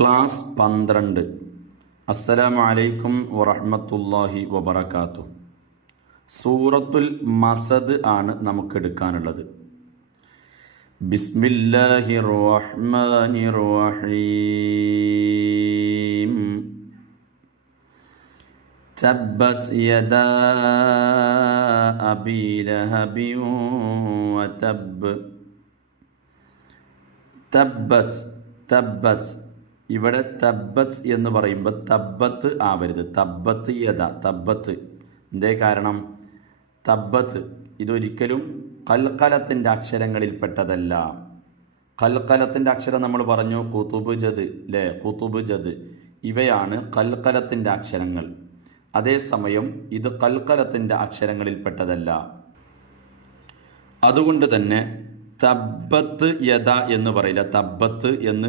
Class 12. അസ്സലാമു അലൈക്കും വറഹ്മത്തുള്ളാഹി വബറകാതുഹു. സൂറത്തുൽ മസദ് ആണ് നമുക്ക് എടുക്കാനുള്ളത്. ബിസ്മില്ലാഹിർ റഹ്മാനിർ റഹീം. തബ്ബത് യദാ അബീ ലഹബിൻ വതബ്ബ്. തബ്ബത് ഇവിടെ തബ്ബത്ത് എന്ന് പറയുമ്പോൾ തബ്ബത്ത് ആവരുത്, തബ്ബത്ത് യദ. തബ്ബത്ത് എന്തേ കാരണം? തബ്ബത്ത് ഇതൊരിക്കലും കൽക്കലത്തിൻ്റെ അക്ഷരങ്ങളിൽപ്പെട്ടതല്ല. കൽക്കലത്തിൻ്റെ അക്ഷരം നമ്മൾ പറഞ്ഞു കുതുബ് ജദ് അല്ലേ, കുതുബ് ജദ് ഇവയാണ് കൽക്കലത്തിൻ്റെ അക്ഷരങ്ങൾ. അതേസമയം ഇത് കൽക്കലത്തിൻ്റെ അക്ഷരങ്ങളിൽപ്പെട്ടതല്ല. അതുകൊണ്ട് തന്നെ തബ്ബത്ത് യദ എന്ന് പറയില്ല, തബ്ബത്ത് എന്ന്